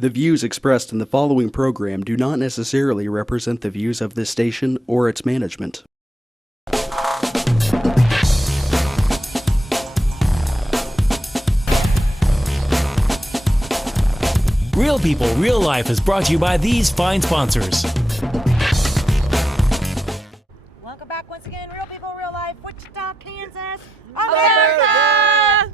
The views expressed in the following program do not necessarily represent the views of this station or its management. Real People, Real Life is brought to you by these fine sponsors. Welcome back once again, Real People, Real Life, Wichita, Kansas, America!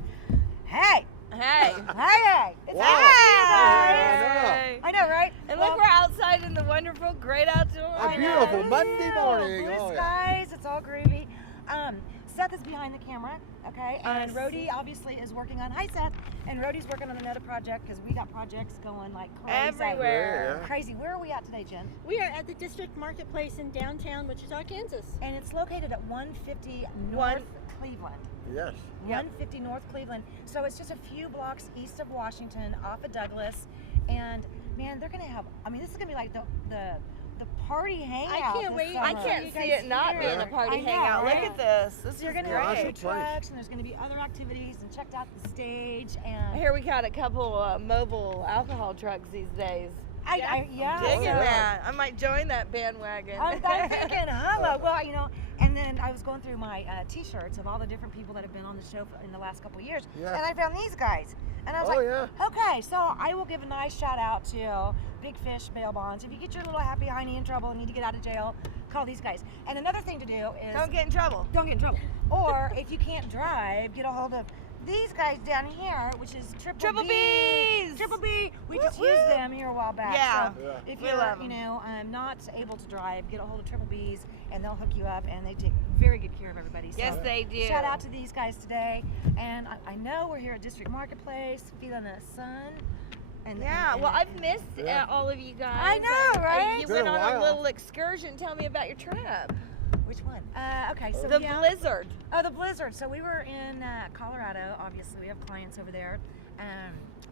Hey! Hey! Hey! It's Wow. Hey! I know, right? And look, we're outside in the wonderful, great outdoors. A beautiful Monday morning. Blue Oh, yeah. skies, it's all groovy. Seth is behind the camera, okay? And Us. Rhodey obviously is working on, hi Seth, and Rhodey's working on another project because we got projects going like crazy. Everywhere. Yeah. Crazy. Where are we at today, Jen? We are at the District Marketplace in downtown Wichita, Kansas. And it's located at 150 North Cleveland. Yes. 150 North Cleveland. So it's just a few blocks east of Washington, off of Douglas. And man, they're gonna have, I mean, this is gonna be like the party hangout. can't this wait. summer. I can't You see guys it not here. being a party I know, hangout. right? Look at this. This You're is gonna great. have Awesome food place. trucks, and there's gonna be other activities, and checked out the stage. And Here we got a couple mobile alcohol trucks these days. yeah, Digging so- that. I might join that bandwagon. I'm thinking, well, you know, and then I was going through my T-shirts of all the different people that have been on the show in the last couple of years, Yeah. and I found these guys, and I was Oh, like, yeah. okay, so I will give a nice shout out to Big Fish Bail Bonds. If you get your little happy hiney in trouble and need to get out of jail, call these guys. And another thing to do is Don't get in trouble. don't get in trouble. Or if you can't drive, get a hold of these guys down here, which is Triple B's. Triple B. We just Woo-woo. used them here a while back. Yeah. So Yeah. if We you're, love you 'em. know, not able to drive, get a hold of Triple B's, and they'll hook you up, and they take very good care of everybody. So Yes, they do. shout out to these guys today. And I know we're here at District Marketplace, feeling the sun. And Yeah, and- well, I've missed Yeah. all of you guys. I know, right? You Been went a on a while. little excursion. Tell me about your trip. Which one? Okay, so The yeah. blizzard. Oh, the blizzard. So we were in Colorado. Obviously, we have clients over there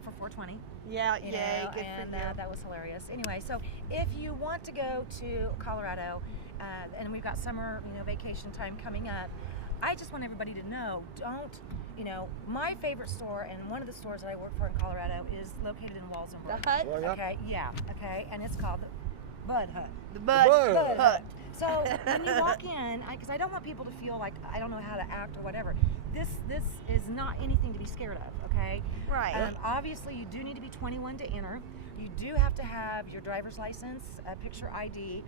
for 420. Yeah, You yay, know, good and for you. that was hilarious. Anyway, so if you want to go to Colorado, and we've got summer, vacation time coming up, I just want everybody to know, my favorite store and one of the stores that I work for in Colorado is located in Walsenburg. The hut? Well, yeah. Okay, yeah, okay, and it's called the Bud Hut. The bud. Bud hut. So when you walk in, because I don't want people to feel like I don't know how to act or whatever. This is not anything to be scared of, okay? Right. Obviously, you do need to be 21 to enter. You do have to have your driver's license, a picture ID,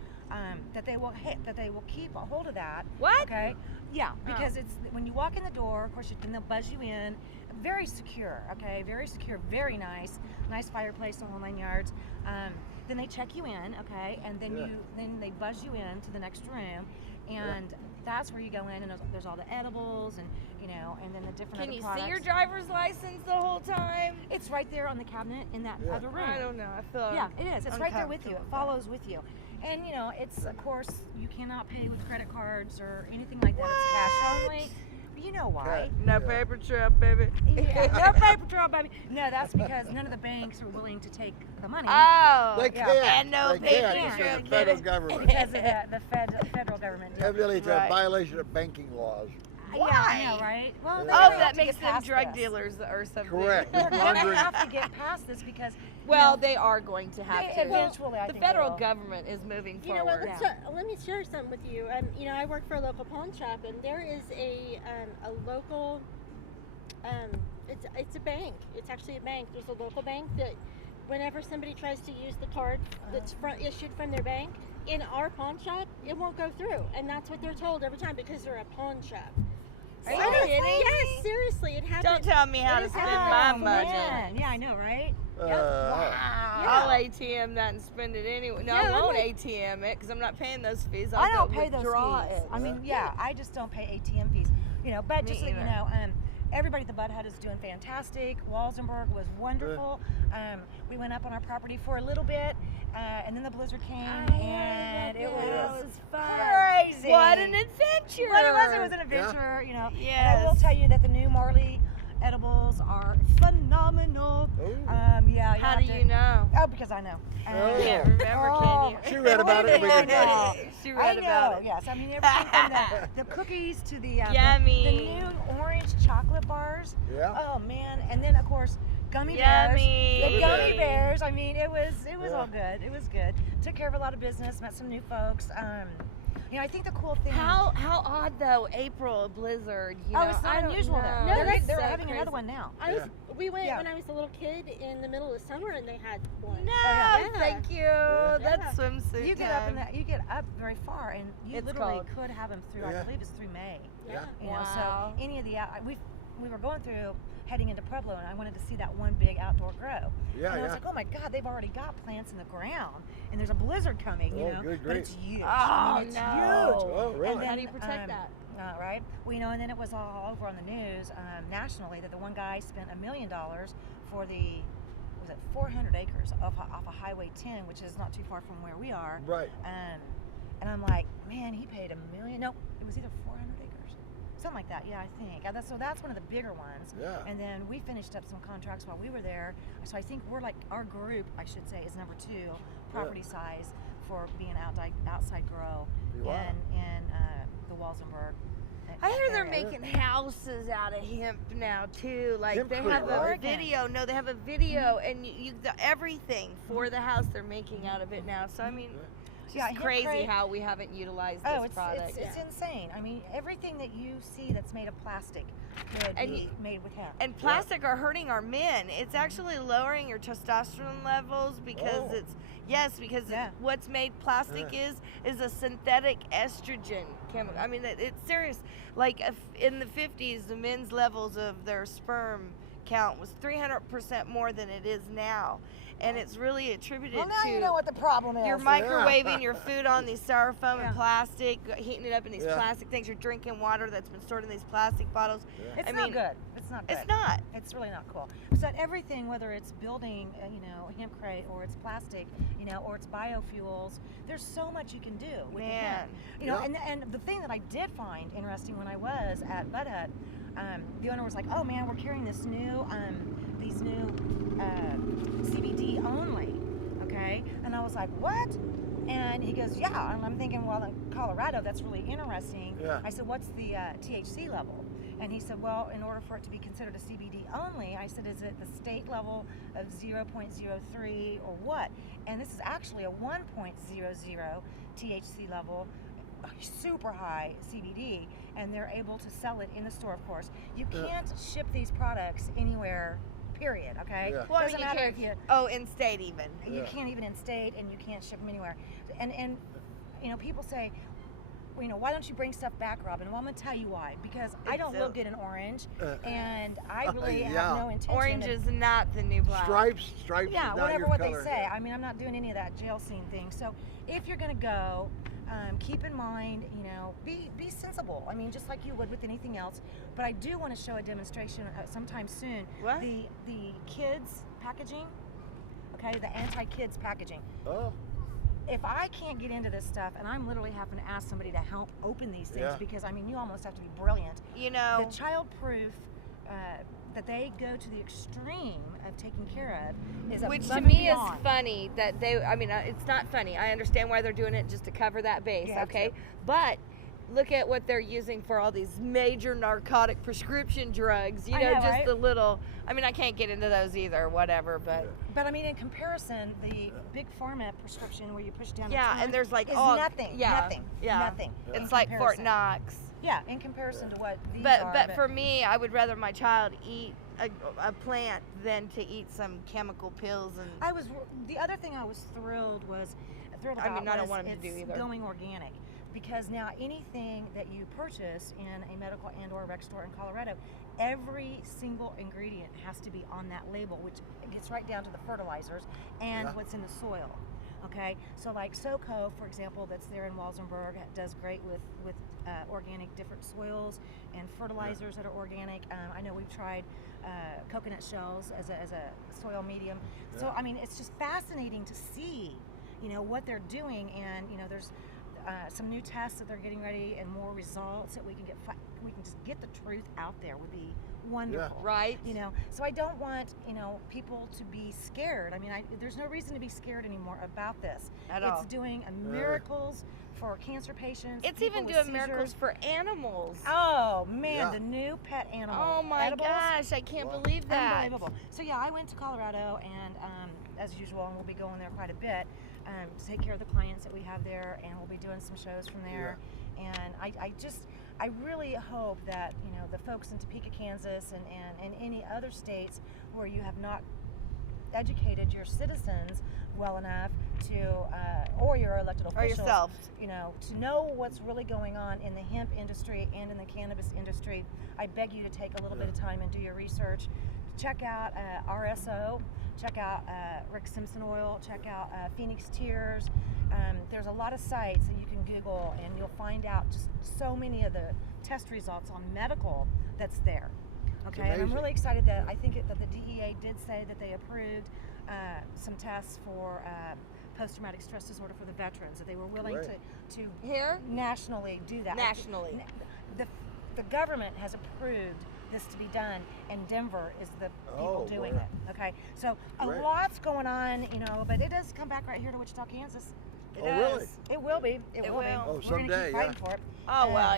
that they will keep a hold of that. What? Okay. Yeah, Oh. because it's when you walk in the door, of course, and they'll buzz you in. Very secure, okay? Very secure, very nice. Nice fireplace, the whole 9 yards. Then they check you in, okay, and then Yeah. then they buzz you in to the next room, and that's where you go in, and there's all the edibles, and and then the different Can other you products. see your driver's license the whole time? It's right there on the cabinet in that Yeah. other room. I don't know. I feel Yeah, it is. It's right there with you. It uncomfortable. follows with you. And it's, of course, you cannot pay with credit cards or anything like that. It's cash only. But you know why. No paper trail, baby. Yeah, no paper trail, baby. No, that's because none of the banks are willing to take the money. Oh. They Yeah. can't. And no they paper can't trail, because the federal kid. government. Because of the federal government. deal. Evidently, it's Right. a violation of banking laws. Yeah, I know, right? Well, they Oh, Oh, have that to makes get them past drug this. dealers or something. Correct. They're going to Laundering. have to get past this because Well, they are going to have they to. eventually, I The think they federal will. government is moving You know what? forward. Let me share something with you. I work for a local pawn shop, and there is a local. It's a bank. It's actually a bank. There's a local bank that, whenever somebody tries to use the card that's issued from their bank in our pawn shop, it won't go through, and that's what they're told every time because they're a pawn shop. Are you Seriously, kidding me? yes, seriously, it happened. Don't tell me how It to is spend happening. my money. Man. Yeah, I know, right? I'll ATM that and spend it anyway. No, Yeah, I I'm won't like- ATM it because I'm not paying those fees. I I'll don't go pay those withdraw fees. it. I mean, yeah, I just don't pay ATM fees. But Me just so you either. know, everybody at the Bud Hut is doing fantastic. Walsenburg was wonderful. We went up on our property for a little bit, and then the blizzard came, and it was crazy. What an adventure! Well, it was an adventure, And I will Yes. tell you that the new Marley edibles are phenomenal. Ooh. Yeah. How you'll do have you to- know? Oh, because I know. Oh. Can't remember, can you? She read about it. Wait a minute now. She I read know, about it. yes. I mean, everything from the cookies to the Yummy. the new orange chocolate bars. Yeah. Oh man! And then of course, gummy Yummy. bears. The gummy Yummy. bears. I mean, it was all good. It was good. Took care of a lot of business. Met some new folks. You know, I think the cool thing. How odd though, April, a blizzard. You know, it's not I don't unusual there. know. No, They're so having crazy. another one now. We went Yeah. when I was a little kid in the middle of summer, and they had one. No, Yeah. thank you. Yeah. That's swimsuit You get up time. you get up very far, and you It's literally cold. could have them through. Yeah. I believe it's through May. Yeah. You know, Wow. so any of the we were going through heading into Pueblo, and I wanted to see that one big outdoor grow. Yeah, and I was yeah. like, oh my God, they've already got plants in the ground, and there's a blizzard coming. You Oh, know, good but it's huge. Oh, I mean, it's no. huge. Oh, really? And How then, do you protect that? Right. Well, you know, and then it was all over on the news nationally that the one guy spent $1 million for the, was it 400 acres off of Highway 10, which is not too far from where we are. Right. And I'm like, man, he paid $1 million. No, it was either 400 acres, something like that. Yeah, I think. So that's one of the bigger ones. Yeah. And then we finished up some contracts while we were there. So I think we're like, our group, I should say, is number 2 property size for being outside grow Wow. in the Walsenburg. I hear they're area. making houses out of hemp now too. Like they Hempcrete, have a right? video. No, they have a video, and everything for the house they're making out of it now. So I mean, it's Yeah, just crazy hempcrete. how we haven't utilized Oh, this product. it's insane. I mean, everything that you see that's made of plastic could And be made with hemp. And plastic are hurting our men. It's actually lowering your testosterone levels because Oh. because Yeah. what's made plastic is a synthetic estrogen chemical. I mean, it's serious. Like in the 50s, the men's levels of their sperm count was 300% more than it is now, and it's really attributed Well, now to you know what the problem is. you're microwaving your food on these styrofoam Yeah. and plastic, heating it up in these Yeah. plastic things. You're drinking water that's been stored in these plastic bottles. It's I not mean, good. It's not good. It's not. It's really not cool. So everything, whether it's building, hempcrete, or it's plastic, or it's biofuels, there's so much you can do with the hemp. Man. And the thing that I did find interesting when I was at Bud Hut, the owner was like, "Oh man, we're carrying these new CBD only." Okay, and I was like, "What?" And he goes, "Yeah." And I'm thinking, well, in Colorado, that's really interesting. Yeah. I said, "What's the THC level?" And he said, well, in order for it to be considered a CBD only, I said, is it the state level of 0.03 or what? And this is actually a 1.00 THC level, super high CBD, and they're able to sell it in the store, of course. You can't ship these products anywhere, period, okay? Yeah. Well, I Doesn't mean, matter you if you... can't. Oh, in state even. You Yeah. can't even in state, and you can't ship them anywhere. And people say, well, why don't you bring stuff back, Robin? Well, I'm gonna tell you why. Because I don't look good in orange, and I really Yeah. have no intention. Orange of, is not the new black. Stripes yeah, is not whatever your what color. they say. I mean, I'm not doing any of that jail scene thing. So if you're gonna go, keep in mind, be sensible. I mean, just like you would with anything else. But I do want to show a demonstration sometime soon. What? The kids packaging. Okay, the anti-kids packaging. Oh, If I can't get into this stuff, and I'm literally having to ask somebody to help open these things, Yeah. because I mean, you almost have to be brilliant. You know, The child-proof that they go to the extreme of taking care of is which above to and me is beyond. funny that they. I mean, it's not funny. I understand why they're doing it just to cover that base. You have Okay, to. but. Look at what they're using for all these major narcotic prescription drugs. You I know, know, just right? the little. I mean, I can't get into those either. Whatever, but But I mean, in comparison, the big pharma prescription where you push down yeah, a ton and there's like is all nothing. Yeah, Nothing. yeah. Nothing. in It's like Fort comparison. Knox. Yeah, in comparison to what these But are. but for me, I would rather my child eat a plant than to eat some chemical pills and. The other thing I was thrilled about I mean, I don't was want 'em to do it's either. going organic, because now anything that you purchase in a medical and or rec store in Colorado, every single ingredient has to be on that label, which gets right down to the fertilizers and Yeah. what's in the soil. Okay, so like SoCo, for example, that's there in Walsenburg, does great with organic different soils and fertilizers that are organic. I know we've tried coconut shells as a soil medium. So Yeah. I mean, it's just fascinating to see, what they're doing, and there's some new tests that they're getting ready and more results that we can just get the truth out there with wonderful. Right. You know, so I don't want, you know, people to be scared. I mean, there's no reason to be scared anymore about this. At all. It's doing miracles for cancer patients. It's people even with doing miracles seizures. for animals. Oh man, Yeah. the new pet animal. Oh my edibles. gosh, I can't Wow. believe that. Unbelievable. So yeah, I went to Colorado, and as usual, and we'll be going there quite a bit to take care of the clients that we have there, and we'll be doing some shows from there. And I really hope that, you know, the folks in Topeka, Kansas, and any other states where you have not educated your citizens well enough to, or your elected Or officials, yourself. you know, to know what's really going on in the hemp industry and in the cannabis industry. I beg you to take a little bit of time and do your research. Check out RSO, check out Rick Simpson Oil, check out Phoenix Tears. There's a lot of sites that you can Google, and you'll find out just so many of the test results on medical that's there. Okay, and I'm amazing. really excited that I think that the DEA did say that they approved some tests for post-traumatic stress disorder for the veterans, that they were willing Great. to Here? nationally do that. Nationally. The government has approved this to be done, and Denver is the people Oh, doing wow. it. Okay, so a Great. lot's going on, you know, but it does come back right here to Wichita, Kansas. It Oh, does. really? It will be. It will be. will. Oh, We're gonna someday, keep fighting yeah. for it. Oh, well,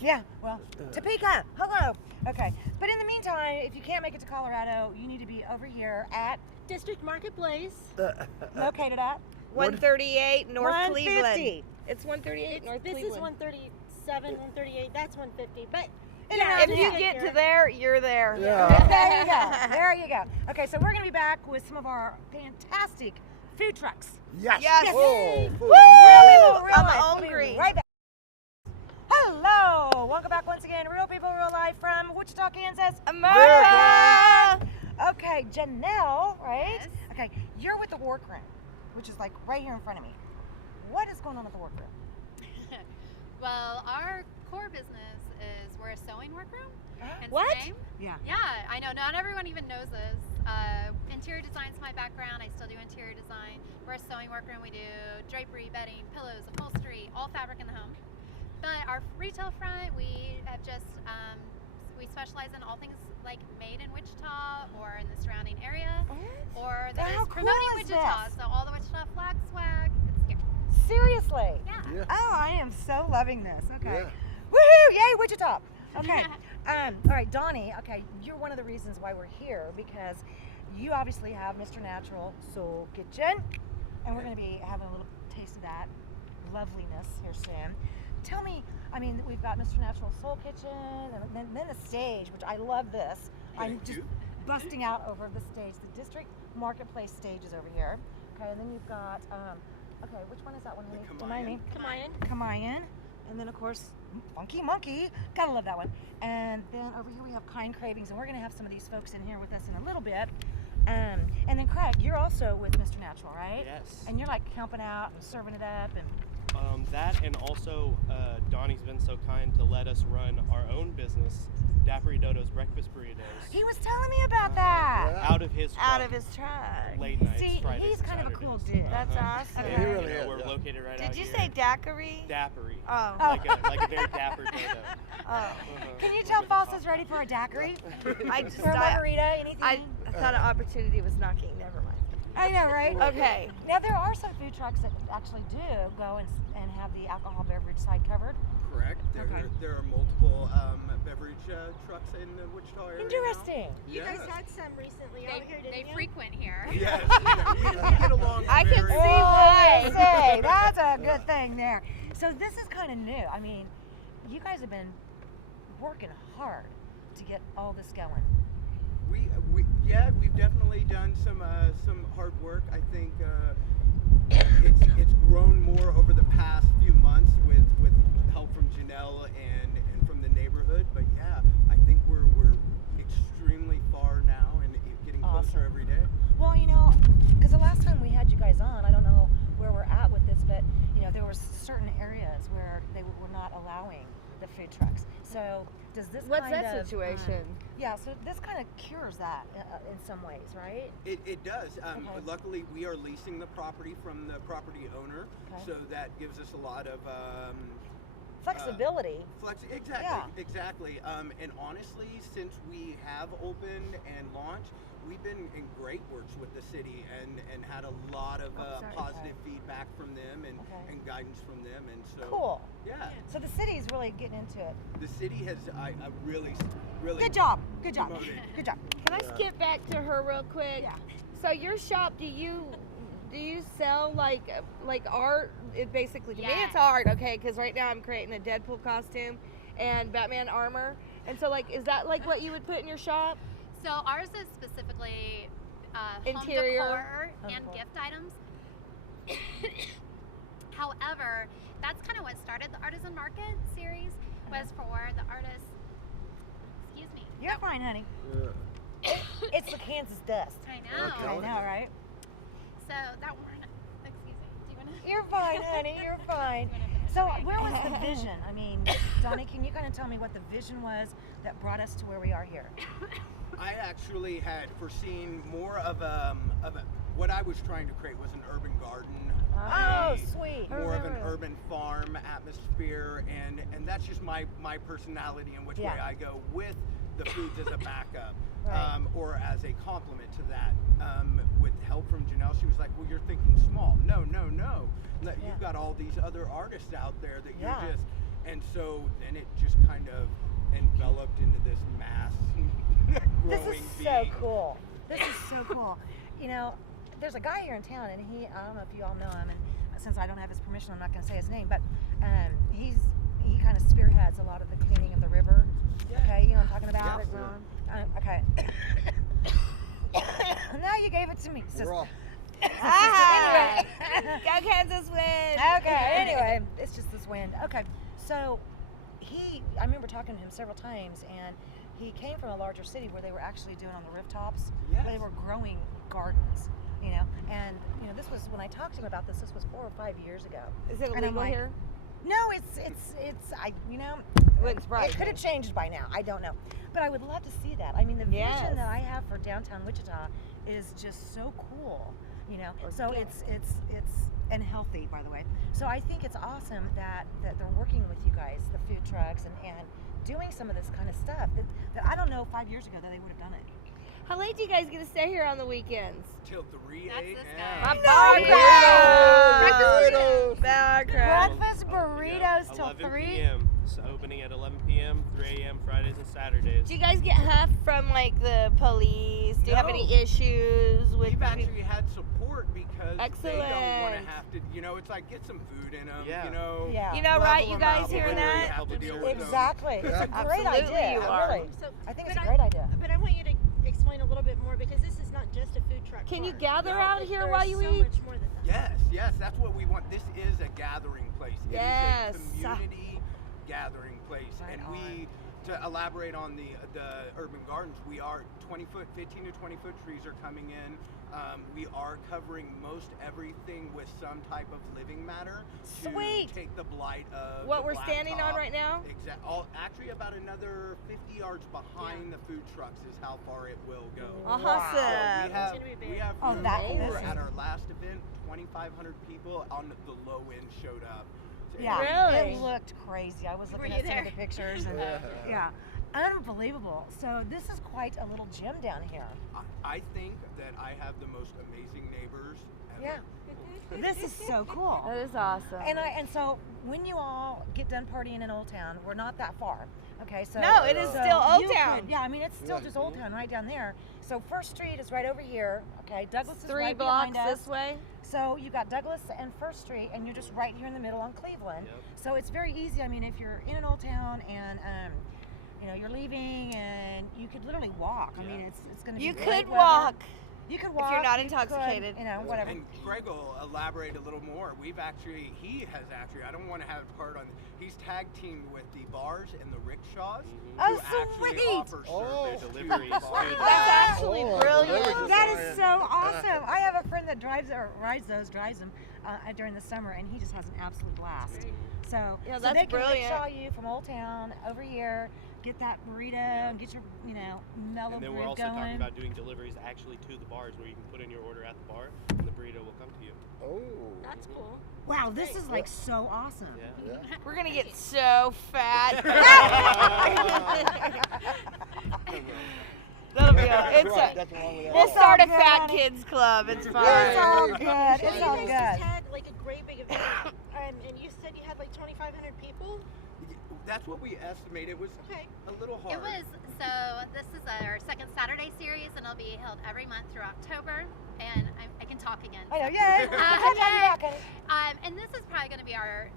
Yeah, well, Topeka, hello. Okay, but in the meantime, if you can't make it to Colorado, you need to be over here at, District Marketplace. located at 138 North 150. Cleveland. It's 138 North This Cleveland. is 137, 138. That's 150. But Yeah, If you get to there, you're there. Yeah. There you go. There you go. Okay, so we're going to be back with some of our fantastic food trucks. Yes. Yes. Oh, food. Woo! Yeah. Real I'm life. We'll be hungry. right back. Hello. Welcome back once again. Real people, real life from Wichita, Kansas. America! Okay, Janelle, right? Yes. Okay, you're with the workroom, which is like right here in front of me. What is going on with the workroom? Well, our core business is we're a sewing workroom. Hence the What? name. Yeah. Yeah, I know. Not everyone even knows this. Interior design's my background. I still do interior design. We're a sewing workroom. We do drapery, bedding, pillows, upholstery, all fabric in the home. But our retail front, we have just we specialize in all things like made in Wichita or in the surrounding area, or that How is cool promoting is Wichita. this? So all the Wichita flag swag. It's here. Seriously? Yeah. Yeah. Oh, I am so loving this. Okay. Yeah. Woohoo! Yay, Wichita. Okay. All right, Donnie. Okay, you're one of the reasons why we're here, because you obviously have Mr. Natural Soul Kitchen, and we're going to be having a little taste of that loveliness here soon. Tell me, I mean, we've got Mr. Natural Soul Kitchen, and then the stage, which I love this. I'm just busting out over the stage. The District Marketplace stage is over here. Okay, and then you've got, okay, which one is that one, honey? Remind me. Kamayan. And then, of course, Funky Monkey. Gotta love that one. And then over here we have Kind Cravings, and we're going to have some of these folks in here with us in a little bit. And then, Craig, you're also with Mr. Natural, right? Yes. And you're like helping out and serving it up. And That, and also Donnie's been so kind to let us run our own business, Dappery Dodo's Breakfast Burritos, he was telling me about that. Yeah. out of his truck, Out of his truck. late nights, See, Fridays he's and kind of a cool Saturdays. dude. That's awesome. Yeah, he really You know, is, we're yeah. located right out Did you here. say daiquiri? Dappery? Oh. Like a very dapper dodo. Oh. Can you tell Foster's ready for a daiquiri? I just For a I, margarita, anything? I thought an opportunity was knocking. Never mind. I know, right? Okay. Now, there are some food trucks that actually do go and have the alcohol beverage side covered. Correct. Okay. There are multiple beverage trucks in the Wichita area. Interesting. you Yes. guys had some recently They, out here, didn't they you? frequent here. Yes. we get along I can very see well. why. Say, that's a good thing there. So this is kind of new. I mean, you guys have been working hard to get all this going. We've definitely done some hard work. I think it's grown more over the past few months with help from Janelle and from the neighborhood. But yeah, I think we're extremely far now and getting closer Awesome. every day. Well, you know, because the last time we had you guys on, I don't know where we're at with this, but you know, there were certain areas where they were not allowing the food trucks. So does this What's kind that of, situation? yeah, so this kind of cures that in some ways, right? It does. Okay. Luckily, we are leasing the property from the property owner, Okay. so that gives us a lot of flexibility. Exactly. And honestly, since we have opened and launched, we've been in great works with the city and had a lot of positive feedback from them and guidance from them. And so Cool. Yeah. So the city's really getting into it. The city has I really Good job. Good job. promoted. Good job. Can I skip back to her real quick? Yeah. So your shop, do you sell like art? It basically, to me, it's art, okay? Because right now I'm creating a Deadpool costume and Batman armor, and so like, is that like what you would put in your shop? So ours is specifically Interior. home decor and gift items. However, that's kind of what started the Artisan Market series, was for the artists. Excuse me. You're fine, honey. It's the Kansas dust. I know. I know, right? So that one. Excuse me. Do you want to? You're fine, honey. You're fine. So where was the vision? I mean, Donnie, can you kind of tell me what the vision was that brought us to where we are here? I actually had foreseen more of what I was trying to create was an urban garden. Oh, sweet. More of an urban farm atmosphere, and that's just my personality and which way I go with the foods as a backup, or as a complement to that. With help from Janelle, she was like, well, you're thinking small. No. You've got all these other artists out there that you're just, and so then it just kind of enveloped into this mass growing This is being. so cool. This is so cool. You know, there's a guy here in town, and I don't know if you all know him, and since I don't have his permission, I'm not going to say his name, but he kind of spearheads a lot of the cleaning of the river. Okay, you know what I'm talking about? Okay. Now you gave it to me, sister. Anyway, go Kansas win. Okay, anyway, it's just this wind. Okay, so I remember talking to him several times, and he came from a larger city where they were actually doing on the rooftops, where they were growing gardens, you know, and, you know, this was, when I talked to him about this was 4 or 5 years ago. Is it And I'm illegal like, here? No, it's you know, it could have changed by now. I don't know. But I would love to see that. I mean, the vision that I have for downtown Wichita is just so cool, you know. So it's and healthy, by the way. So I think it's awesome that they're working with you guys, the food trucks, and doing some of this kind of stuff that I don't know 5 years ago that they would have done it. How late do you guys get to stay here on the weekends? Till 3 a.m. My Breakfast burritos till 11 3. p.m. So opening at 11 p.m., 3 a.m. Fridays and Saturdays. Do you guys get huffed from like the police? Do you have any issues with? We've actually had support because Excellent. they don't want to have to. You know, it's like get some food in them. Yeah. You know. Yeah. You know, right? You level 'em guys out hearing before you that? have to deal with them. Exactly. It's a great Absolutely idea. you are. Really. So, I think but it's a great idea. But I want you to explain a little bit more, because this is not just a food truck. Can you bar. gather out here There's while you so eat? much more than that. Yes, that's what we want. This is a gathering place. Yes. It is a community gathering place, Right and on. to elaborate on the urban gardens, we are 20-foot, 15 to 20-foot trees are coming in. We are covering most everything with some type of living matter to Sweet. take the blight of What the we're standing on blacktop. right now? Actually, about another 50 yards behind the food trucks is how far it will go. Awesome. It's gonna be big. We have Oh, room that over is- at our last event. 2,500 people on the low end showed up. Yeah, Really? it looked crazy. I was Were looking you at some of there? the pictures, and yeah, unbelievable. So this is quite a little gym down here. I think that I have the most amazing neighbors ever. Yeah, this is so cool. That is awesome. And so when you all get done partying in Old Town, we're not that far. Okay, so No, it is so still Old you Town. could- yeah, I mean it's still just Old Town right down there. So First Street is right over here. Okay, Douglas is 3 right blocks behind us. this way. So you got Douglas and First Street, and you're just right here in the middle on Cleveland. Yep. So it's very easy. I mean, if you're in an Old Town and you know you're leaving, and you could literally walk. I mean, it's going to be You great could weather. walk. You could walk you're not you could, intoxicated. you know, whatever. And Greg will elaborate a little more. He has actually, I don't want to have a part on, he's tag teamed with the bars and the rickshaws Oh, to actually sweet. offer service to Deliveries the to bars. the That's actually brilliant. That is so awesome. I have a friend that drives them during the summer, and he just has an absolute blast. So, Yeah, so that's they can brilliant. rickshaw you from Old Town over here, get that burrito, and get your, mellow And then bread we're also going. talking about doing deliveries actually to the bars, where you can put in your order at the bar and the burrito will come to you. Oh. That's cool. Wow, this is like so awesome. Yeah. We're gonna get so fat. That'll be all. It's Right, a, that's wrong with that. we'll start a good, fat honey. kids club. It's It's fine. all good. So It's you all guys good. just had like a great big event, and you said you had like 2,500 people. That's what we estimated. It was Okay. a little hard. It was, so this is our second Saturday series, and it'll be held every month through October. And I can talk again. I know, yay. Yay. And this is probably going to be our,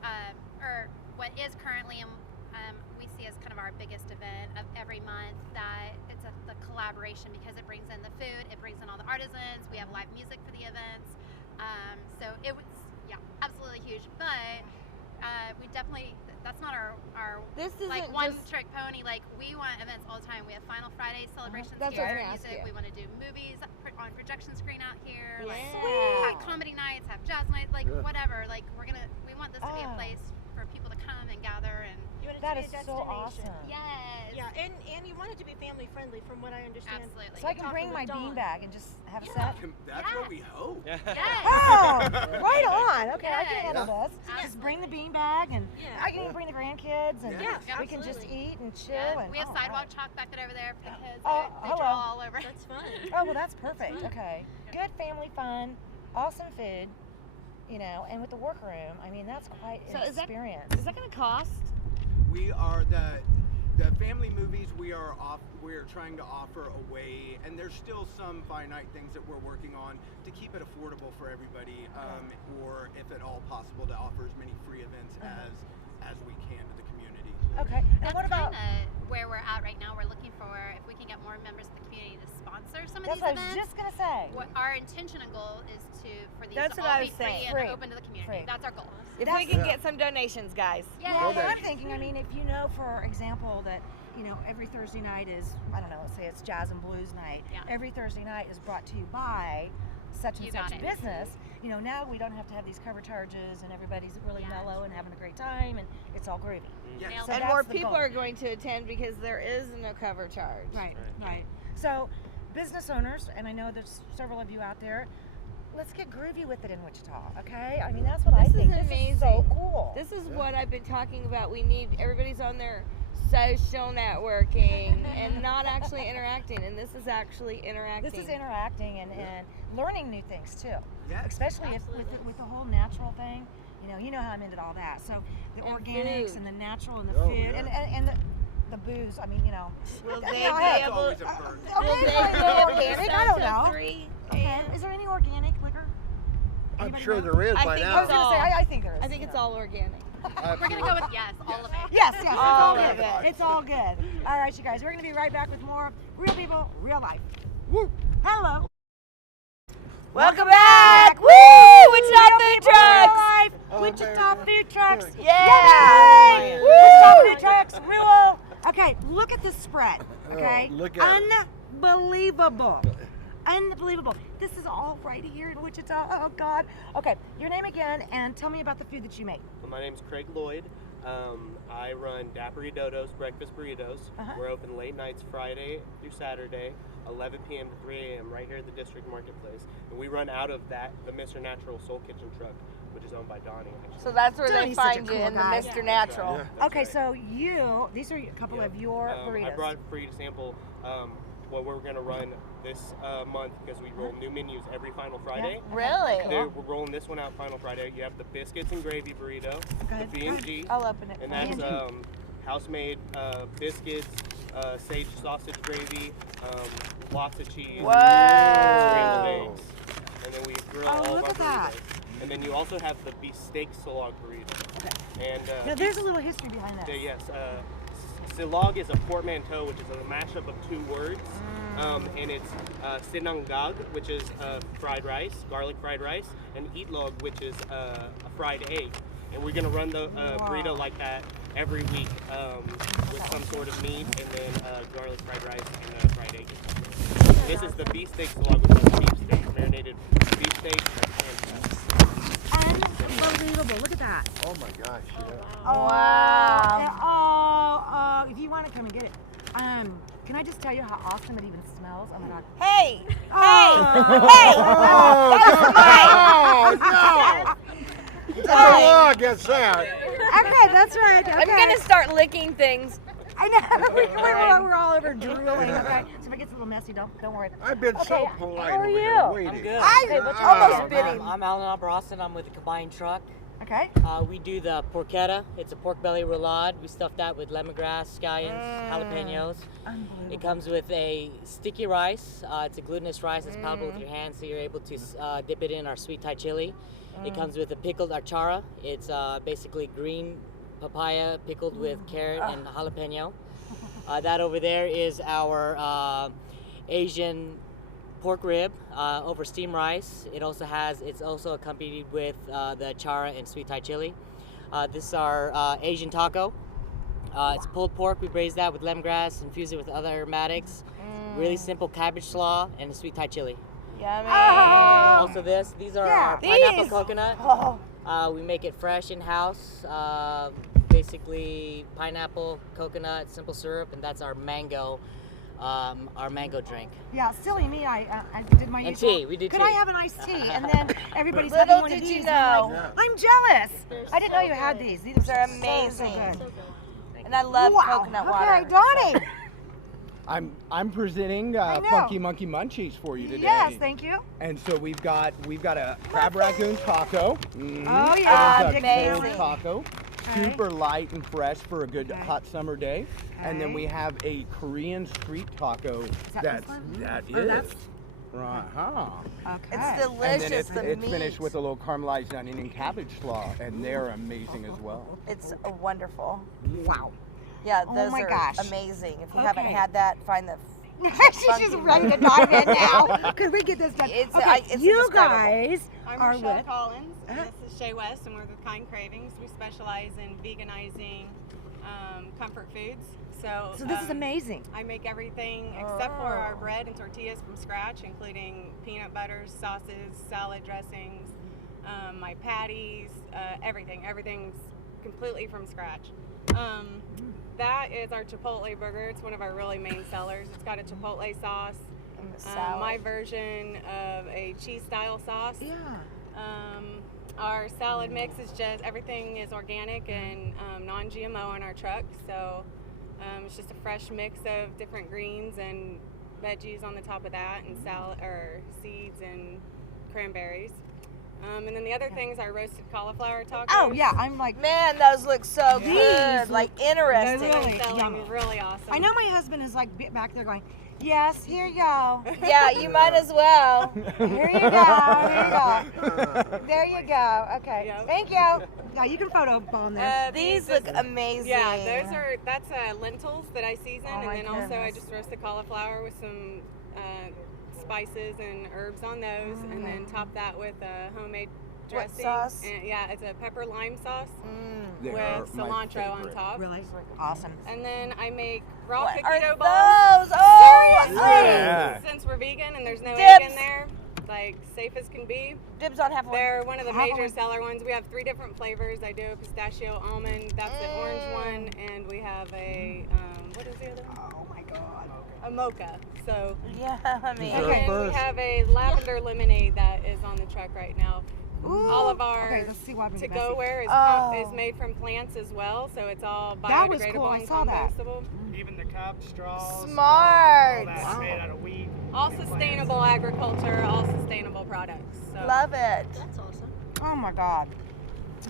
or what is currently, we see as kind of our biggest event of every month. That it's the collaboration, because it brings in the food, it brings in all the artisans. We have live music for the events. So it was, yeah, absolutely huge. But we definitely, that's not our This isn't like one just- trick pony. Like, we want events all the time. We have Final Friday celebrations That's here, what I was gonna ask music. you. We want to do movies on projection screen out here. Like, Yeah. have comedy nights, have jazz nights, like Yeah. whatever. Like, we want this to be a Oh. place for people to come and gather and You want it That to be is a so destination. awesome. yes, Yeah, and you want it to be family friendly, from what I understand. absolutely. So I can Talking bring with my Dawn. beanbag and just have a Yeah. set? That's Yeah. what we hope. yes. Oh, right on. Okay, I can Yes. handle this. Just bring the beanbag, and Yeah. I can even bring the grandkids, and Yeah, we can just absolutely. eat and chill. Yeah. And We have oh, sidewalk right. chalk back over there for the kids. Oh, they hello. draw all over. That's fun. Oh, well, that's perfect. Okay. Good family fun, awesome food, and with the workroom, I mean, that's quite an So is that- experience. Is that gonna cost? We are the family movies we are trying to offer away, and there's still some finite things that we're working on to keep it affordable for everybody, or if at all possible, to offer as many free events as we can to the community. Okay. And That's what about? kind of where we're at right now. We're looking for if we can get more members of the community to sponsor some of That's these what I was events. just gonna say. What our intention and goal is for these That's to what all I be was free saying. and Free. open to the community. Free. That's our goal. If That's- we can get some donations, guys. Yeah. Well, what I'm Donation. thinking, I mean, if for example, that every Thursday night is, I don't know, let's say it's jazz and blues night. Yeah. Every Thursday night is brought to you by such and You such got it. business. Now we don't have to have these cover charges, and everybody's really Yeah. mellow and having a great time, and it's all groovy. Yes. Nailed So it. And that's more the people goal. are going to attend because there is no cover charge. Right. So, business owners, and I know there's several of you out there, let's get groovy with it in Wichita, okay? I mean, that's what I This is think. This is amazing. so cool. This is what I've been talking about. We need everybody's on their social networking and not actually interacting, and this is actually interacting. This is interacting and learning new things too. Yes. Especially if with the whole natural thing. You know how I'm into all that. So the And organics food. and the natural and the Oh, food yeah. and the booze. I mean, Will they hey, be That's able? always a perk. Okay, Will they fine, be no able to organic. sell I don't till know. 3 Okay. a.m.? Is there any organic liquor? I'm Anybody sure know? there is I by think I now. was gonna say, I think there is. I think it's all organic. We're gonna go with yes, all of it. Yes, it's all All good. of it. It's all good. All right, you guys, we're gonna be right back with more real people, real life. Woo! Hello. Welcome back! Woo! Wichita food trucks! Wichita food trucks. Yeah! Yay! Wichita food trucks rule. Okay, look at this spread. Okay, look at it. unbelievable. Unbelievable. This is all right here in Wichita. Oh God. Okay, your name again, and tell me about the food that you make. So my name's Craig Lloyd. I run Dappery Dodo's Breakfast Burritos. We're open late nights Friday through Saturday, 11 p.m. to 3 a.m. right here at the District Marketplace. And we run out of the Mr. Natural Soul Kitchen truck, which is owned by Donnie, actually. So that's where they Donnie's such a find you, cool in guy. the Mr. Natural. Yeah. That's Okay, right. so these are a couple of your burritos. I brought for you to sample what we're going to run this month, because we roll new menus every final Friday. Really? We're rolling this one out final Friday. You have the biscuits and gravy burrito, Good, the B&G, I'll open it. and for you. that's house-made biscuits, sage sausage gravy, lots of cheese, Whoa. scrambled eggs, and then we grill Oh, all look of at our that. burritos. And then you also have the beef steak silog burrito. And Now there's a little history behind that. yes, silog is a portmanteau, which is a mashup of two words, and it's sinangag, which is fried rice, garlic fried rice, and itlog, which is a fried egg. And we're gonna run the burrito like that every week with some sort of meat, and then garlic fried rice and fried egg. This is the beef steak silog, which is beef steak, marinated beef steak and Unbelievable. Look at that. Oh my gosh. Yeah. Wow. Oh, if you want to come and get it. Can I just tell you how awesome it even smells? Oh my God. Hey! Oh. Hey! Oh, That was mine! no! against that. Okay, that's right. Okay. I'm gonna start licking things. I know. We're all over drooling. Okay. So if it gets a little messy, don't worry. I've been so Okay, polite how are over you? here waiting. I'm good. I what's almost your bit name? him. I'm Alan Albarracin. I'm with the combined truck. Okay. We do the porchetta. It's a pork belly roulade. We stuff that with lemongrass, scallions, jalapenos. Unbelievable. It comes with a sticky rice. It's a glutinous rice. It's palatable with your hands, so you're able to dip it in our sweet Thai chili. It comes with a pickled achara. It's basically green papaya pickled with carrot and jalapeno. That over there is our Asian pork rib over steamed rice. It's also accompanied with the achara and sweet Thai chili. This is our Asian taco. It's pulled pork. We braise that with lemongrass, infuse it with other aromatics. Really simple cabbage slaw and a sweet Thai chili. Yummy. Also these are our pineapple These. coconut. Oh. We make it fresh in-house. Basically pineapple, coconut, simple syrup, and that's our mango drink. Yeah, silly me. I did my And usual. tea, we do Could tea. I have an iced tea? And then everybody's Little having one of did these. you and I'm know. like, I'm jealous. They're I didn't know so you had good. these. These These are so amazing. good. So good. And I love Wow. coconut water. Okay, Donnie. I'm presenting I know. Funky Monkey Munchies for you today. Yes, thank you. And so we've got a crab raccoon taco. Mhm. Oh yeah, It is big a cold fan. taco, Okay. super light and fresh for a good Okay. hot summer day. And then Okay. we have a Korean street taco. that this one? That Or is. that's- Uh-huh. Okay. It's And then delicious. it's the meat. finished with a little caramelized onion and cabbage slaw, and they're amazing as well. It's wonderful. Wow. Yeah, Oh those my are gosh. amazing. If you haven't Okay. had that, find the. She's just ready to dive in now. Could we get this done? It's- okay, it's you indescribable. guys I'm are Rochelle with. Collins, and Uh-huh. this is Shay West, and we're with Kind Cravings. We specialize in veganizing comfort foods. So So this is amazing. I make everything except for our bread and tortillas from scratch, including peanut butters, sauces, salad dressings, my patties, everything. Everything's completely from scratch. That is our Chipotle burger. It's one of our really main sellers. It's got a Chipotle sauce, And the salad. my version of a cheese style sauce. Yeah. Our salad mix is just everything is organic and non-GMO in our truck, so it's just a fresh mix of different greens and veggies on the top of that, and salad or seeds and cranberries. And then the other thing is our roasted cauliflower tacos. Oh yeah, I'm like. Man, those look so These good. Like interesting. They're really It's selling yummy. really awesome. I know my husband is like back there going, yes, here you go. Yeah, you might as well. Here you go. Here you go. There you go. Okay. Yep. Thank you. Yeah, you can photo bomb there. These look amazing. Yeah, that's lentils that I season, Oh, and my then also I goodness. just roast the cauliflower with some spices and herbs on those, and then top that with a homemade What dressing. sauce? And, yeah, it's a pepper lime sauce They with are my cilantro on favorite. top. Really awesome. And then I make raw What cookie are dough those? balls. Oh, Yeah. Since we're vegan and there's no Dips. egg in there, like safe as can be. Dibs on half one. They're one of the Have major one. seller ones. We have 3 different flavors. I do a pistachio almond, that's the orange one, and we have a what is the other one? Oh my God. A mocha. So Yeah, I mean. Dessert. and we first. have a lavender lemonade that is on the truck right now. Ooh. All of our Okay, let's see what happens to to-go Bessie. ware Oh. is made from plants as well, so it's all That was biodegradable cool, I and saw that. compostable. Even the cup straws. Smart. All that's made out of wheat. All sustainable agriculture, all sustainable products. So. Love it. That's awesome. Oh my God.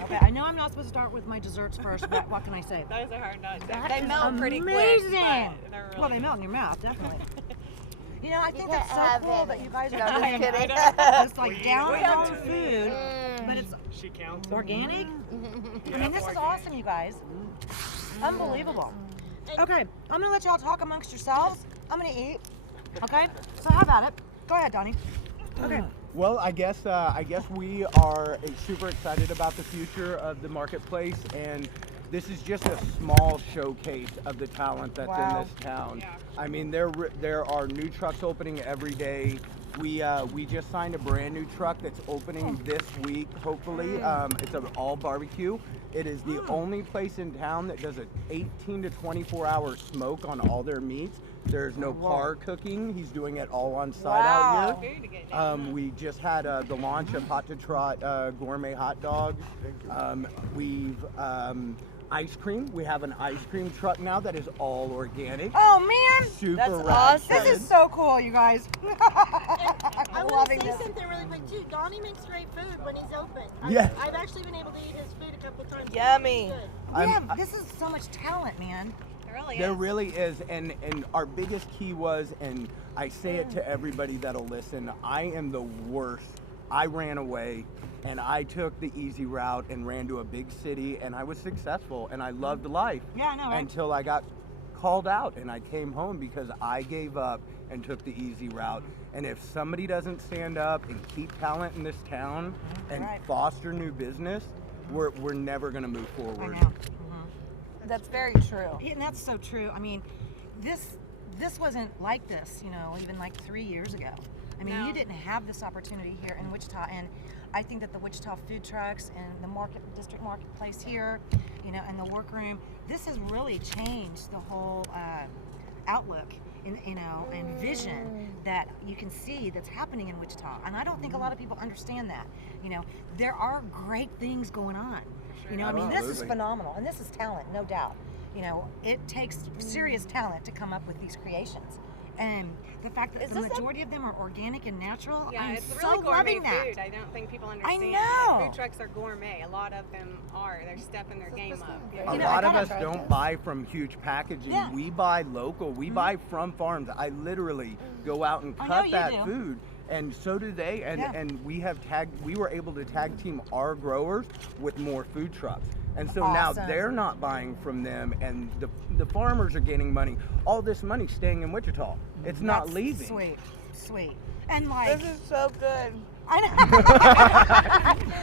Okay, I know I'm not supposed to start with my desserts first, but what can I say? Those are hard nuts. That They is melt pretty quick, amazing. but they're really Well, they melt in your mouth, definitely. You know, I think can't that's so have cool any. that you guys No, are just doing kidding. just like We down eat home it. food, but it's She counts. organic. I mean, this is awesome, you guys. Unbelievable. Okay, I'm gonna let y'all talk amongst yourselves. I'm gonna eat. Okay, so how about it? Go ahead, Donnie. Okay. Well, I guess we are super excited about the future of the marketplace, and this is just a small showcase of the talent that's in Wow. this town. Yeah. I mean, there are new trucks opening every day We just signed a brand new truck that's opening this week, hopefully. It's an all barbecue. It is the only place in town that does an 18 to 24 hour smoke on all their meats. There's no par cooking. He's doing it all on site out here. We just had the launch of Hot to Trot gourmet hot dogs. We've ice cream. We have an ice cream truck now that is all organic. Oh man, Super that's rad awesome. shredded. this is so cool, you guys. I I'm want loving to say this. something really quick too. Donnie makes great food when he's open. Yeah. I've actually been able to eat his food a couple times. Yummy. It's good. Yeah, this is so much talent, man. It really There is. really is, and our biggest key was, and I say it to everybody that'll listen, I am the worst. I ran away, and I took the easy route and ran to a big city, and I was successful, and I loved life. Yeah, I know, right? Until I got called out, and I came home because I gave up and took the easy route. And if somebody doesn't stand up and keep talent in this town and Right. foster new business, we're never gonna move forward. I know. That's very true. Yeah, and that's so true. I mean, this wasn't like this, you know, even like 3 years ago. I mean, No. you didn't have this opportunity here in Wichita, and I think that the Wichita food trucks and the district marketplace here, you know, and the workroom, this has really changed the whole outlook, and vision that you can see that's happening in Wichita. And I don't think a lot of people understand that. You know, there are great things going on. You know, I mean, this is Absolutely. phenomenal, and this is talent, no doubt. You know, it takes serious talent to come up with these creations. And the fact that Is the this a- majority of them are organic and natural, Yeah, I'm it's so really gourmet loving that. food. I don't think people understand. know. Food trucks are gourmet. A lot of them are. They're stepping their game up. A You know, lot I of gotta us try don't this. buy from huge packaging. Yeah. We buy local. We buy from farms. I literally go out and I know cut you that do. food, and so do they. And Yeah. and we were able to tag team our growers with more food trucks. And so now Awesome. they're not buying from them, and the farmers are getting money. All this money staying in Wichita. It's not That's leaving. Sweet. And like, This is so good. I know.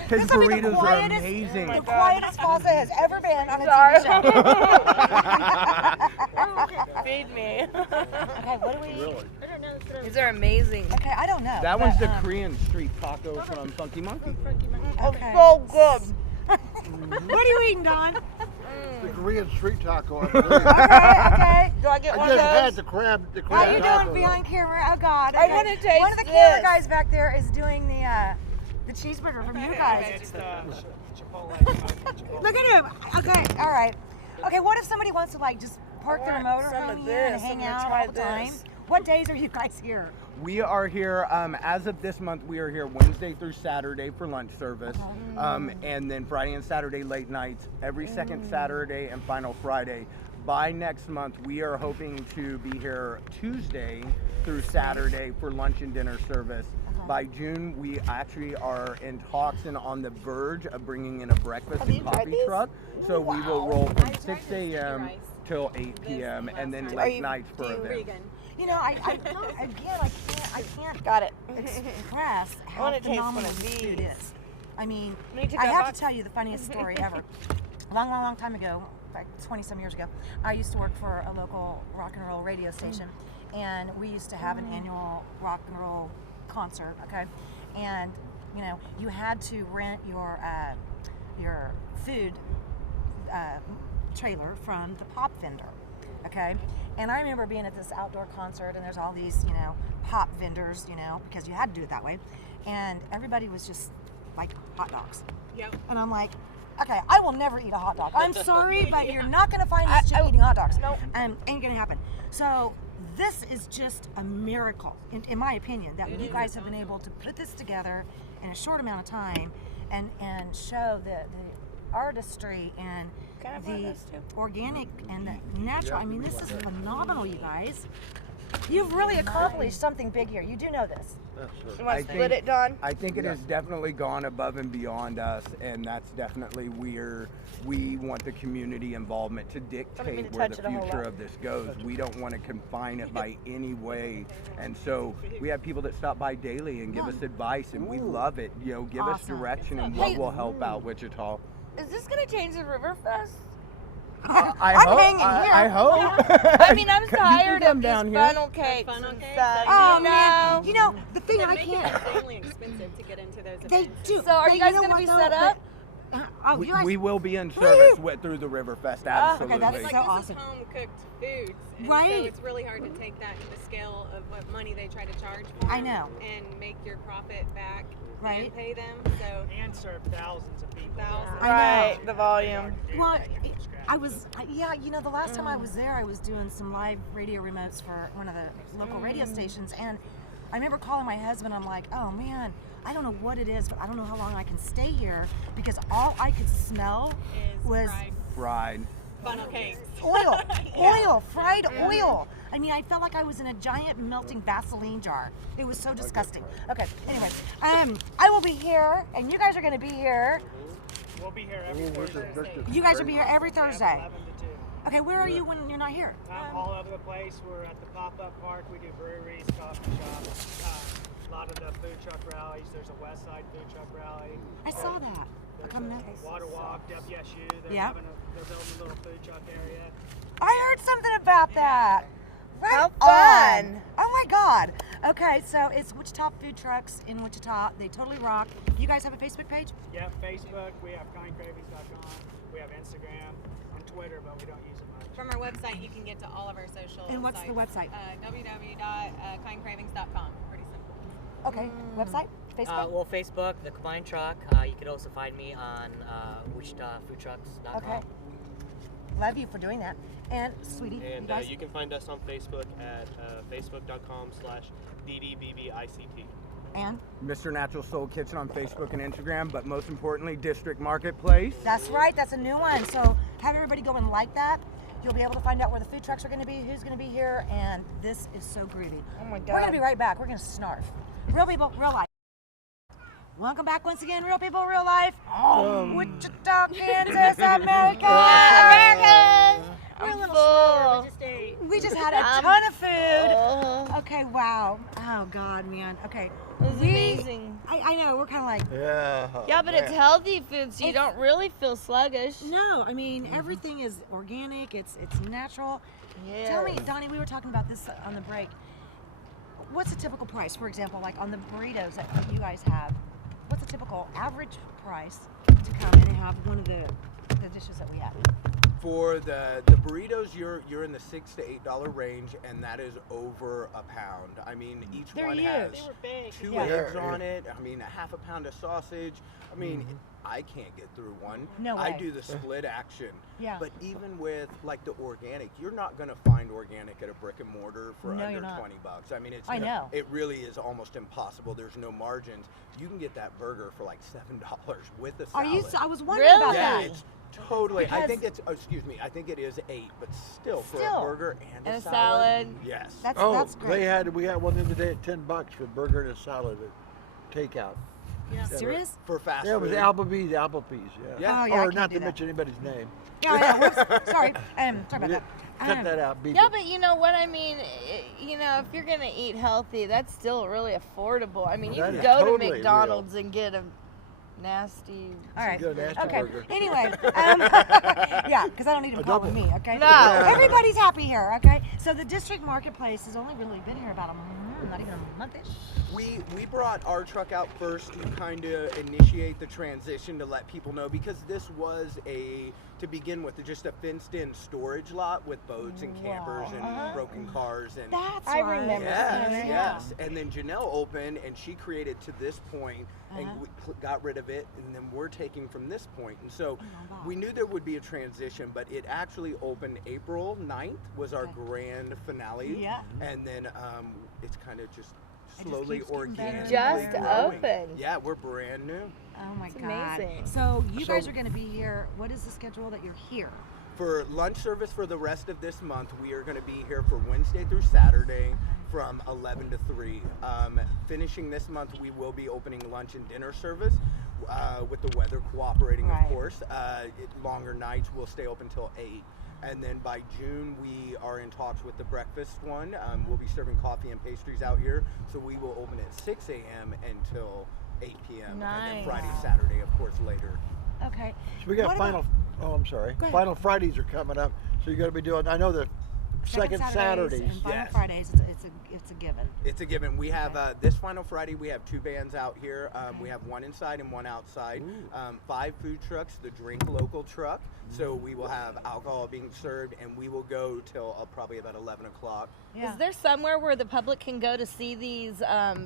His This will be the burritos are quietest- amazing. The quietest Falsa has ever been on a Sorry. TV show. Feed me. Okay, what do we? I don't know. It's These are amazing. Okay, I don't know. That but, one's the Korean. Korean street taco from Funky Monkey. Okay. So good. What are you eating, Don? The Korean street taco. I believe. Okay. Do I get I one just of had those? the crab. The How crab you taco. doing behind camera? Oh God. I okay. wanna taste One of the camera this. guys back there is doing the cheeseburger from you guys. It's Chipotle. Look at him. Okay. All right. Okay. What if somebody wants to like just park their want motor some home of here and this. hang I'm gonna out try all the time? this. What days are you guys here? We are here, as of this month, we are here Wednesday through Saturday for lunch service. And then Friday and Saturday late nights, every second Saturday and final Friday. By next month, we are hoping to be here Tuesday through Saturday for lunch and dinner service. By June, we actually are in talks and on the verge of bringing in a breakfast Have and you tried coffee these? truck. So we will roll I from tried 6 the sticky a.m. rice. till 8 p.m. and then last late time. nights for Do you events. vegan? You know, I don't, again, I can't Got it. express how wanna taste one phenomenal of this food these. is. I mean, Let me take I that have box. to tell you the funniest story ever. A long time ago, like 20-some years ago, I used to work for a local rock and roll radio station, and we used to have an annual rock and roll concert. Okay, and you know, you had to rent your food trailer from the pop vendor. Okay, and I remember being at this outdoor concert, and there's all these, you know, pop vendors, you know, because you had to do it that way, and everybody was just like hot dogs. Yep. And I'm like, okay, I will never eat a hot dog. I'm sorry, but you're not going to find this chick eating hot dogs. Nope. Ain't going to happen. So this is just a miracle, in my opinion, that you guys have been able to put this together in a short amount of time and show the artistry and Can I have one of the those too? organic and the natural. I mean, this is phenomenal, you guys. You've really accomplished something big here. You do know this. You want I to split think- it, Don? I think it has definitely gone above and beyond us, and that's definitely where we want the community involvement to Don't mean dictate to where touch the it a whole future lot. of this goes. We don't want to confine it by any way, and so we have people that stop by daily and give us advice, and we love it. You know, give us Awesome. direction and Hey. what will help out Wichita. Is this going to change the Riverfest? I'm hanging here. I hope. I mean, I'm tired come of down these here. funnel cakes Funnel and cakes, stuff. Oh you man, know? you know the thing They I make can't. it insanely expensive to get into those They events. do. So are But you guys know gonna what, be though? set up? Oh, you guys. We will be in service through the Riverfest, absolutely. okay, that's It's like so this awesome. is home cooked foods, and Right. so it's really hard to take that to the scale of what money they try to charge for. I know. And make your profit back Right. and pay them. So And serve thousands of people. Thousands. I know. Right, the volume. Well, I was, yeah, you know, the last time I was there, I was doing some live radio remotes for one of the local radio stations, and I remember calling my husband. I'm like, oh man, I don't know what it is, but I don't know how long I can stay here because all I could smell is was Fried. funnel cakes. oil, oil, fried oil. I mean, I felt like I was in a giant melting Vaseline jar. It was so disgusting. Okay, anyway, I will be here, and you guys are going to be here. We'll be here every Thursday. You guys will be here every Yeah, Thursday. 11 to 2. Okay, where are you when you're not here? All over the place. We're at the pop-up park. We do breweries, coffee shops. A lot of the food truck rallies. There's a West Side food truck rally. I saw that. There's Come a next. water walk, WSU. They're Yeah. they're building a little food truck area. I heard something about that. Right How on. fun. Oh my God. Okay, so it's Wichita Food Trucks in Wichita. They totally rock. You guys have a Facebook page? Yeah, Facebook. We have kindcravings.com. We have Instagram and Twitter, but we don't use it much. From our website, you can get to all of our social And what's sites. the website? www.kindcravings.com. Pretty simple. Okay, website? Facebook? Well, Facebook, the Combined Truck. You can also find me on WichitaFoodTrucks.com. Okay. Love you for doing that. And sweetie, you And guys? you can find us on Facebook at facebook.com/DDBBICT. And Mr. Natural Soul Kitchen on Facebook and Instagram, but most importantly, District Marketplace. that's right, that's a new one. So have everybody go and like that. You'll be able to find out where the food trucks are going to be, who's going to be here, and this is so groovy. Oh my We're going to God. be right back. We're going to snarf. Real people, real life. Welcome back once again, Real People, Real Life. Wichita, Kansas, America. I'm We're a little full. slower. We just ate. We just had a ton of food. Okay, wow. Oh, God, man. Okay. It was amazing. I know, we're kind of like, Yeah. Yeah, but it's healthy food, so you don't really feel sluggish. no, I mean, everything is organic, it's natural. Tell me, Donnie, we were talking about this on the break. What's a typical price, for example, like on the burritos that you guys have? What's a typical average price to come in and have one of the dishes that we have? For the burritos, you're in the $6 to $8 range, and that is over a pound. I mean, each They're one huge. has They were big. 2 Yeah. eggs on it. I mean, a half a pound of sausage. I mean, I can't get through one. No I way. do the split action. Yeah. But even with like the organic, you're not gonna find organic at a brick and mortar for No, under you're not. $20. I mean, it's I know. it really is almost impossible. There's no margins. You can get that burger for like $7 with a Are salad. you? I was wondering about Yeah, that. it's totally. I Because- think it's. Excuse me. I think it is 8, but still for Still. a burger and, And a a salad. salad. Yes. That's Oh, great. we had one the other day at $10 for a burger and a salad at takeout. Yeah. Serious? For fast Yeah, it was food. Applebee's, yeah. Yeah. Oh, yeah, I Or can't not do to that. mention anybody's name. Yeah, whoops. Sorry. Sorry about that. Cut that out. Beep Yeah, it. but you know what I mean? You know, if you're gonna eat healthy, that's still really affordable. I mean, you That can is go totally to McDonald's and get a nasty. All right. Good, nasty Okay. burger. Anyway, yeah, because I don't need him calling me. Okay. No. Everybody's happy here. Okay. So the district marketplace has only really been here about not even a month-ish. We brought our truck out first to kind of initiate the transition to let people know, because this was to begin with, just a fenced-in storage lot with boats and campers and broken cars and. That's I right. remember Yes, seeing it. yes. And then Janelle opened, and she created to this point, and we got rid of it, and then we're taking from this point. And so we knew there would be a transition, but it actually opened April 9th was our grand finale. Yeah. And then it's kind of just It just slowly keeps getting better organically and Just growing. opened. Yeah, we're brand new. Oh my It's God. amazing. So you So- guys are going to be here. What is the schedule that you're here? For lunch service for the rest of this month, we are going to be here for Wednesday through Saturday from 11 to 3. Finishing this month, we will be opening lunch and dinner service with the weather cooperating, Right. of course. Longer nights, we'll stay open till 8. And then by June, we are in talks with the breakfast one. We'll be serving coffee and pastries out here. So we will open at 6 a.m. until 8 p.m. And then Nice. Friday, Saturday, of course, later. Okay. So we got What final Oh, I'm sorry. Go ahead. Final Fridays are coming up, so you're going to be doing. I know the second Saturdays. and Final Yes. Fridays. It's a given. It's a given. We have Okay. this final Friday. We have 2 bands out here. We have one inside and one outside. 5 food trucks. The Drink Local truck. So we will have alcohol being served, and we will go till probably about 11 o'clock. Yeah. Is there somewhere where the public can go to see these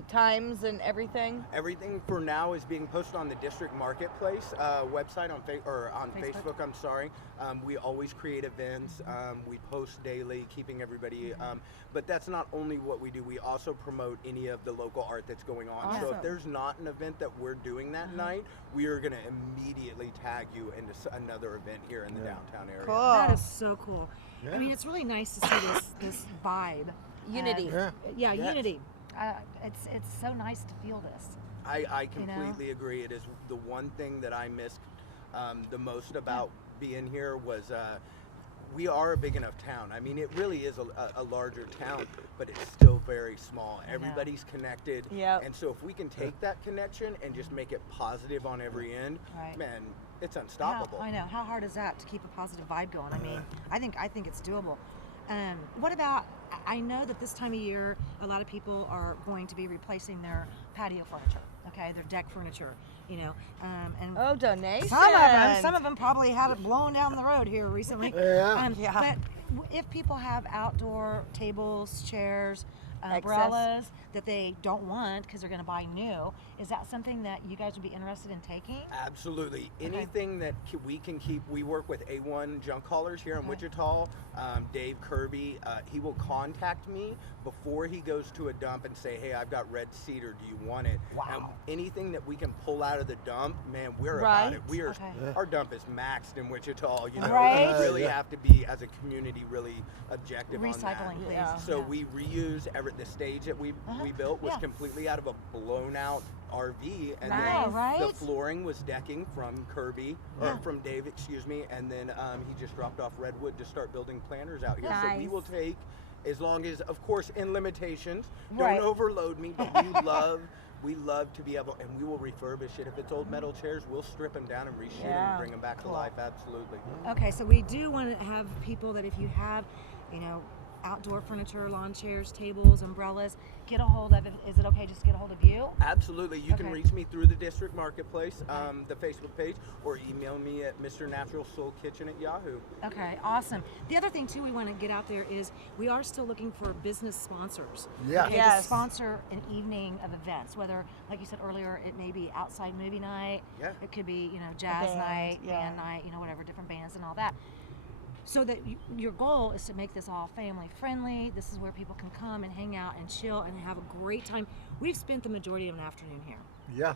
times and everything? Everything for now is being posted on the district marketplace website on Facebook. I'm sorry. We always create events. We post daily, keeping everybody. But that's not only what we do. We also promote any of the local art that's going on. So Awesome. if there's not an event that we're doing that night, we are going to immediately tag you into another event here in the downtown area. Cool. That is so cool. I Yeah. mean, it's really nice to see this vibe. Unity. Yeah. Yeah, Yes. unity. It's so nice to feel this. I You know? completely agree. It is the one thing that I missed the most about being here was we are a big enough town. I mean, it really is a larger town, but it's still very small. Everybody's connected. Yep. And so if we can take that connection and just make it positive on every end, Right. man, it's unstoppable. I know. How hard is that to keep a positive vibe going? I mean, I think it's doable. What about? I know that this time of year, a lot of people are going to be replacing their patio furniture. Okay, their deck furniture. You know, and Oh, donations. some of them probably had it blown down the road here recently. Yeah. But if people have outdoor tables, chairs, umbrellas that they don't want because they're going to buy new, is that something that you guys would be interested in taking? Absolutely. Anything that we can keep. We work with A1 junk haulers here in Wichita. Dave Kirby, he will contact me before he goes to a dump and say, hey, I've got red cedar. Do you want it? Wow. And anything that we can pull out of the dump, man, we're Right. about it. We are. Okay. Our dump is maxed in Wichita. You know, Right. we really Yeah. have to be, as a community, really objective on that. Recycling, please. Yeah. So we reuse the stage that we built was Yeah. completely out of a blown out RV, and Nice. Yeah, then right? the flooring was decking from Kirby, Yeah. or from Dave, excuse me, and then he just dropped off redwood to start building planters out here. So we Nice. will take, as long as, of course, in limitations. Right. Don't overload me, but we love to be able, and we will refurbish it. If it's old metal chairs, we'll strip them down and reshoot them Yeah. and bring them back to life. Absolutely. Okay, so we do want to have people that if you have, you know, outdoor furniture, lawn chairs, tables, umbrellas, get a hold of it. Is it okay just to get a hold of you? Absolutely. You can Okay. reach me through the district marketplace, the Facebook page, or email me at Mr. Natural Soul Kitchen at Yahoo. Okay, awesome. The other thing too we want to get out there is we are still looking for business sponsors. Yeah. Okay, to Yes. sponsor an evening of events, whether, like you said earlier, it may be outside movie night. Yeah. It could be, you know, jazz band, night, yeah. band night, you know, whatever, different bands and all that. So that your goal is to make this all family friendly. This is where people can come and hang out and chill and have a great time. We've spent the majority of an afternoon here. Yeah.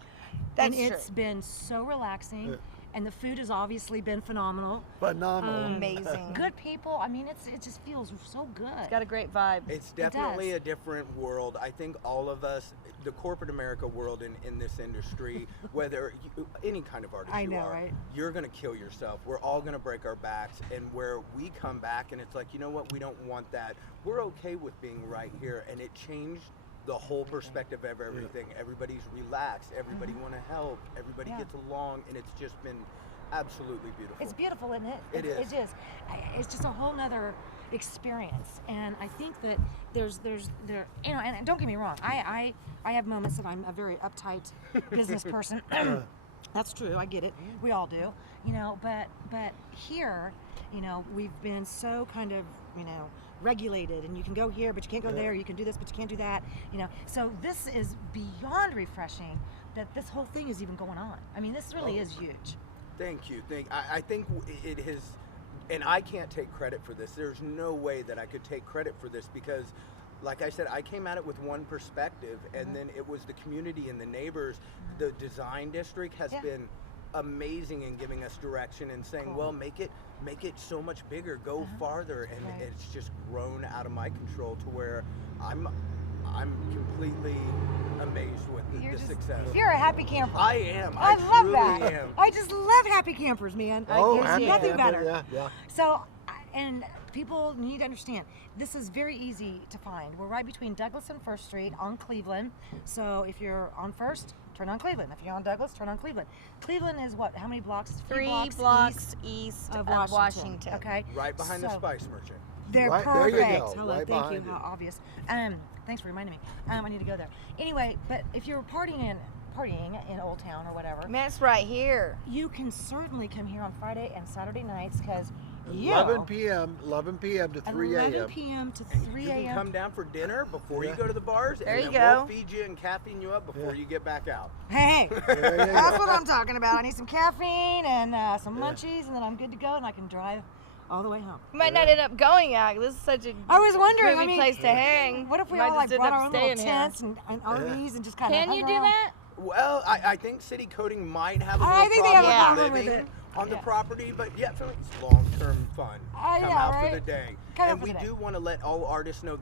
That's and true. it's been so relaxing. And the food has obviously been phenomenal. Phenomenal. Amazing. Good people. I mean, it just feels so good. It's got a great vibe. It's definitely does. a different world. I think all of us, the corporate America world in this industry, whether any kind of artist I you know, are, right? you're going to kill yourself. We're all going to break our backs. And where we come back and it's like, you know what, we don't want that. We're okay with being right here. And it changed the whole perspective of everything. Everybody's relaxed. Everybody want to help. Everybody Yeah. gets along. And it's just been absolutely beautiful. It's beautiful, isn't it? It is. It is. It's just a whole nother experience, and I think that there, you know, and don't get me wrong, I have moments that I'm a very uptight business person. That's true. I get it. We all do, you know. But here, you know, we've been so kind of, you know, regulated, and you can go here, but you can't go there. You can do this, but you can't do that. You know. So this is beyond refreshing that this whole thing is even going on. I mean, this really is huge. Thank you. I think it has, and I can't take credit for this. There's no way that I could take credit for this because, like I said, I came at it with one perspective, and then it was the community and the neighbors. The design district has been amazing in giving us direction and saying, well, make it so much bigger, go farther, and it's just grown out of my control to where I'm completely amazed with the success. You're a happy camper. I am. I love truly that. am. I just love happy campers, man. There's happy nothing camper, better. Yeah. So, and people need to understand, this is very easy to find. We're right between Douglas and First Street on Cleveland. So if you're on First, turn on Cleveland. If you're on Douglas, turn on Cleveland. Cleveland is what? How many blocks? 3 blocks east of Washington. Okay. Right behind the Spice Merchant. They're Right, perfect. there you go. Hello, Right thank you. behind How it. obvious. Thanks for reminding me. I need to go there. Anyway, but if you're partying in Old Town or whatever, Man, it's right here. you can certainly come here on Friday and Saturday nights because 11 p.m. to 3 a.m. 11 p.m. to 3 You can a.m. come down for dinner before Yeah. you go to the bars, There and you then go. we'll feed you and caffeine you up before you get back out. Hey, There you that's go. what I'm talking about. I need some caffeine and some munchies, and then I'm good to go, and I can drive all the way home. You might not end up going out. This is such a I was wondering, groovy I mean, place to hang. What if we Might all like just end brought up our own little staying here. tents and RVs and just kind of Can you do that? Well, I think city coding might have a I little think they have a problem problem with living it. on the Yeah. property, but yeah, for it's long-term fun. Come yeah, out right? for the day. Come out And for we the day. do want to let all artists know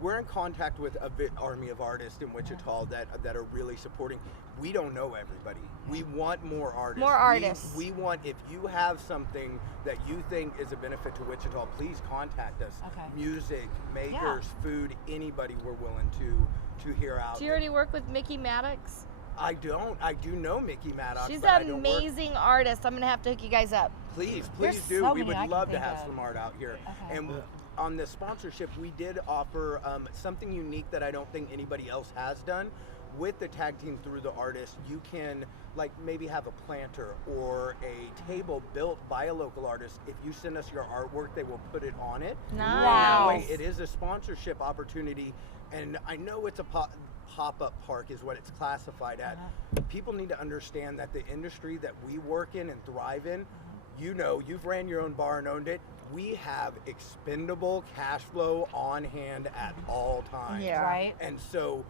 we're in contact with a big army of artists in Wichita that are really supporting. We don't know everybody. We want more artists. More artists. We want, if you have something that you think is a benefit to Wichita, please contact us. Okay. Music, makers, food, anybody we're willing to hear out. Do you already work with Mickey Maddox? I don't. I do know Mickey Maddox. She's but I an don't work- amazing artist. I'm gonna have to hook you guys up. Please There's do. so We many I would can love to think have of. some art out here. Okay. And on the sponsorship, we did offer something unique that I don't think anybody else has done. With the tag team through the artist, you can like maybe have a planter or a table built by a local artist. If you send us your artwork, they will put it on it. Nice. That way, it is a sponsorship opportunity. And I know it's a pop-up park is what it's classified at. People need to understand that the industry that we work in and thrive in, you know, you've ran your own bar and owned it. We have expendable cash flow on hand at all times. Yeah. Right. And so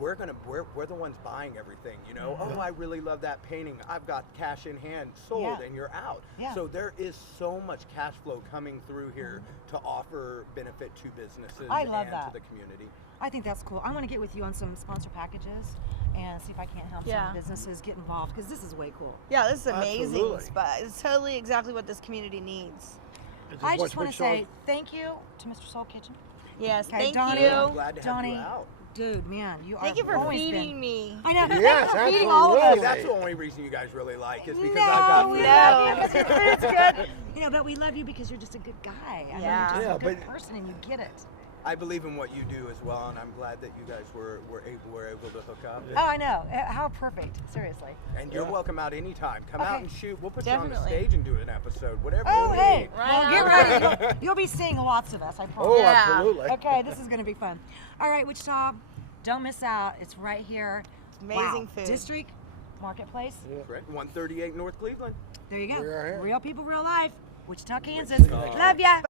we're the ones buying everything, you know. Oh, I really love that painting. I've got cash in hand, sold, Yeah. and you're out. Yeah. So there is so much cash flow coming through here to offer benefit to businesses I love and that. to the community. I think that's cool. I want to get with you on some sponsor packages and see if I can't help Yeah. some businesses get involved because this is way cool. Yeah, this is amazing Absolutely. spot. It's totally exactly what this community needs. I just want to say thank you to Mr. Soul Kitchen. Yes, Okay, thank Donnie, you. Glad to have Donnie, you out. dude, man, you Thank are you for always feeding been- me. I know. Yes, feeding all of absolutely. us. That's the only reason you guys really like is because No, I've got we food. love you because your food's good. You know, but we love you because you're just a good guy. I know Yeah. you're just a good but- person and you get it. I believe in what you do as well, and I'm glad that you guys were able to hook up. Oh, I know. How perfect. Seriously. And you're welcome out anytime. Come Okay. out and shoot. We'll put you on the Definitely. stage and do an episode. Whatever Oh, you hey. need. Well, get ready. You'll be seeing lots of us, I promise. Oh, Yeah. absolutely. Okay, this is going to be fun. All right, Wichita, don't miss out. It's right here. Amazing Wow. food. District Marketplace. Right. 138 North Cleveland. There you go. We are here. Real people, real life. Wichita, Kansas. Love ya.